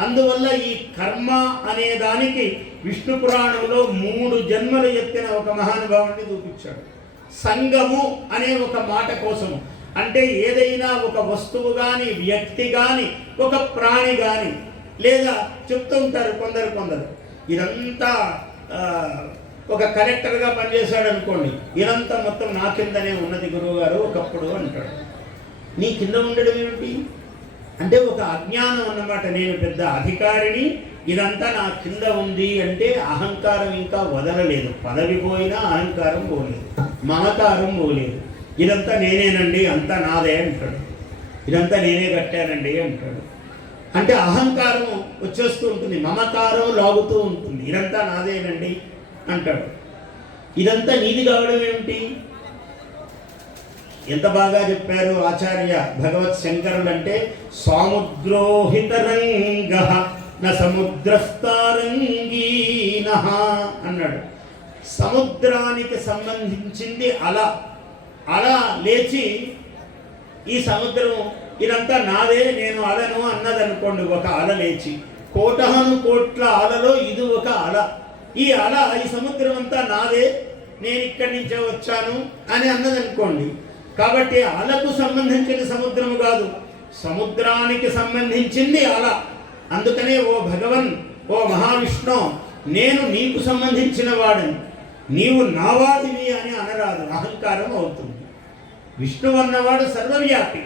అందువల్ల ఈ కర్మ అనే దానికి విష్ణు పురాణంలో మూడు జన్మలు ఎత్తిన ఒక మహానుభావుని చూపించాడు. సంగము అనే ఒక మాట కోసము. అంటే ఏదైనా ఒక వస్తువు కానీ వ్యక్తి కానీ ఒక ప్రాణి కానీ లేదా చెప్తూ ఉంటారు కొందరు కొందరు. ఇదంతా ఒక కలెక్టర్గా పనిచేశాడు అనుకోండి ఇదంతా మొత్తం నా కిందనే ఉన్నది గురువుగారు ఒకప్పుడు అంటాడు. నీ కింద ఉండడం ఏమిటి? అంటే ఒక అజ్ఞానం అన్నమాట. నేను పెద్ద అధికారిని ఇదంతా నా కింద ఉంది అంటే అహంకారం ఇంకా వదలలేదు. పదవి పోయినా అహంకారం పోలేదు. మమకారం పోలేదు. ఇదంతా నేనేనండి అంతా నాదే అంటాడు. ఇదంతా నేనే కట్టానండి అంటాడు. అంటే అహంకారం వచ్చేస్తూ ఉంటుంది మమకారం లాగుతూ ఉంటుంది. ఇదంతా నాదేనండి అంటాడు. ఇదంతా నీది కావడం ఏమిటి? ఎంత బాగా చెప్పారు ఆచార్య భగవత్ శంకరులు అంటే సాముద్రోహితరంగ న సముద్రస్తారంగీన అన్నాడు. సముద్రానికి సంబంధించింది అల. అల లేచి ఈ సముద్రం ఇదంతా నాదే నేను అలను అన్నదనుకోండి ఒక అల లేచి. కోటహను కోట్ల అలలో ఇది ఒక అల. ఈ అల ఈ సముద్రం అంతా నాదే నేను ఇక్కడి నుంచే వచ్చాను అని అన్నదనుకోండి. కాబట్టి అలకు సంబంధించిన సముద్రము కాదు. సముద్రానికి సంబంధించింది అల. అందుకనే ఓ భగవన్ ఓ మహావిష్ణు నేను నీకు సంబంధించిన వాడని. నీవు నావాదివి అని అనరాదు. అహంకారం అవుతుంది. విష్ణువు అన్నవాడు సర్వవ్యాపి.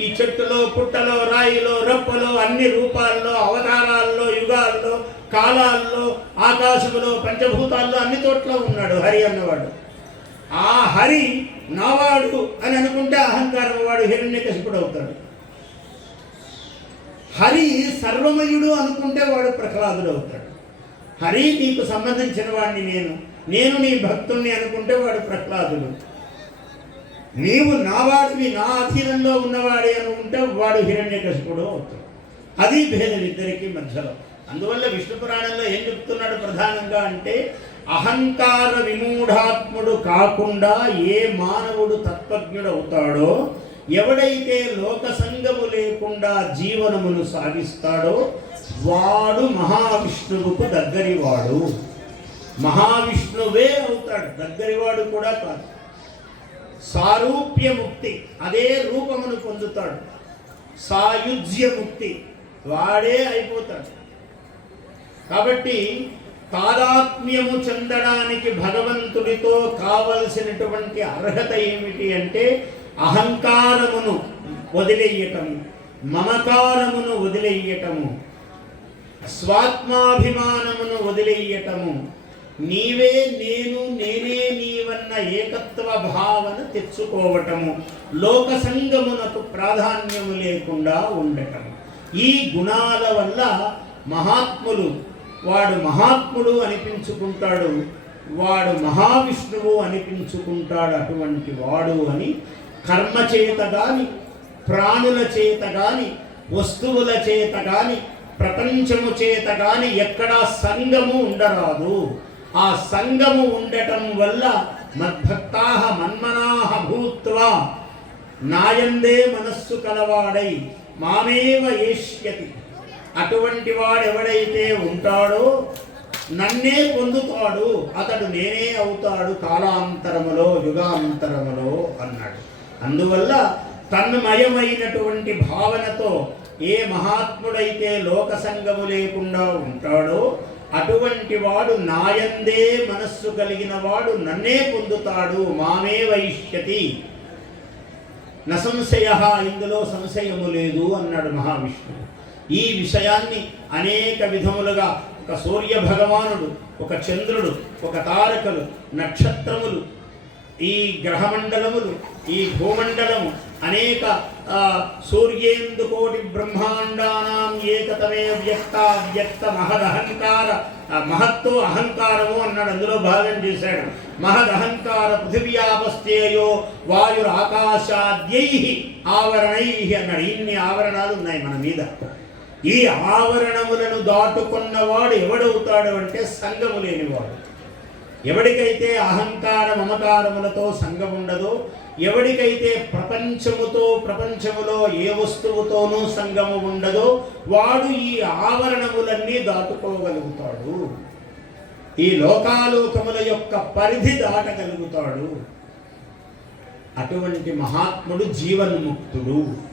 ఈ చెట్టులో పుట్టలో రాయిలో రొప్పలో అన్ని రూపాల్లో అవతారాల్లో యుగాల్లో కాలాల్లో ఆకాశములో పంచభూతాల్లో అన్ని చోట్ల ఉన్నాడు హరి అన్నవాడు. ఆ హరి నావాడు అని అనుకుంటే అహంకారం వాడు హిరణ్యకశిపుడు అవుతాడు హరి సర్వమయుడు అనుకుంటే వాడు ప్రహ్లాదుడు అవుతాడు హరి నీకు సంబంధించిన వాడిని నేను నేను నీ భక్తుణ్ణి అనుకుంటే వాడు ప్రహ్లాదుడు. నీవు నావాడివి నా అధీనంలో ఉన్నవాడే అనుకుంటే వాడు హిరణ్యకశిపుడు అవుతాడు. అది భేదం ఇద్దరికీ మధ్యలో. అందువల్ల విష్ణు పురాణంలో ఏం చెప్తున్నాడు ప్రధానంగా అంటే అహంకార విమూఢాత్ముడు కాకుండా ఏ మానవుడు తత్వజ్ఞుడు అవుతాడో ఎవడైతే లోక సంగము లేకుండా జీవనమును సాగిస్తాడో వాడు మహావిష్ణువుకు దగ్గరివాడు. మహావిష్ణువే అవుతాడు. దగ్గరివాడు కూడా కాదు. సారూప్య ముక్తి అదే రూపమును పొందుతాడు. సాయుజ్య ముక్తి వాడే అయిపోతాడు. కాబట్టి తాదాత్మ్యము చెందడానికి భగవంతుడితో కావలసినటువంటి అర్హత ఏమిటి అంటే అహంకారమును వదిలేయటము మమకారమును వదిలేయటము స్వాత్మాభిమానమును వదిలేయటము. నీవే నేను నేనే నీవన్న ఏకత్వ భావన తెచ్చుకోవటము. లోక సంగమునకు ప్రాధాన్యము లేకుండా ఉండటం. ఈ గుణాల వల్ల మహాత్ములు వాడు మహాత్ముడు అనిపించుకుంటాడు వాడు మహావిష్ణువు అనిపించుకుంటాడు అటువంటి వాడు అని కర్మ చేత కానీ ప్రాణుల చేత కానీ వస్తువుల చేత కానీ ప్రపంచము చేత కానీ ఎక్కడా సంగము ఉండరాదు. ఆ సంగము ఉండటం వల్ల మద్భక్తా మన్మనాహ భూత్వా నాయందే మనస్సు కలవాడై మామేవ ఏష్యతి. అటువంటి వాడెవడైతే ఉంటాడో నన్నే పొందుతాడు అతడు నేనే అవుతాడు కాలాంతరములో యుగాంతరములో అన్నాడు. అందువల్ల తన్మయమైనటువంటి భావనతో ఏ మహాత్ముడైతే లోక సంగము లేకుండా ఉంటాడో అటువంటి వాడు నాయందే మనస్సు కలిగిన వాడు నన్నే పొందుతాడు మామే వైష్యతి నసంశయ ఇందులో సంశయము లేదు అన్నాడు మహావిష్ణువు. ఈ విషయాన్ని అనేక విధములుగా ఒక సూర్య భగవానుడు ఒక చంద్రుడు ఒక తారకలు నక్షత్రములు ఈ గ్రహమండలములు ఈ భూమండలము అనేక సూర్యేందుకోటి బ్రహ్మాండానాం ఏకతమే వ్యక్త వ్యక్త మహదహంకార ఆ, అహంకారము అన్నాడు. అందులో భాగం చేశాడు. మహదహంకార పృథివ్యాపస్థేయో వాయురాకాశాద్యై ఆవరణై అన్నాడు. ఇన్ని ఆవరణాలు ఉన్నాయి మన మీద. ఈ ఆవరణములను దాటుకున్నవాడు ఎవడవుతాడు అంటే సంగము లేనివాడు. ఎవడికైతే అహంకార మమకారములతో సంఘం ఉండదో ఎవడికైతే ప్రపంచముతో ప్రపంచములో ఏ వస్తువుతోనూ సంగము ఉండదో వాడు ఈ ఆవరణములన్నీ దాటుకోగలుగుతాడు. ఈ లోకాలోకముల యొక్క పరిధి దాటగలుగుతాడు. అటువంటి మహాత్ముడు జీవన్ముక్తుడు.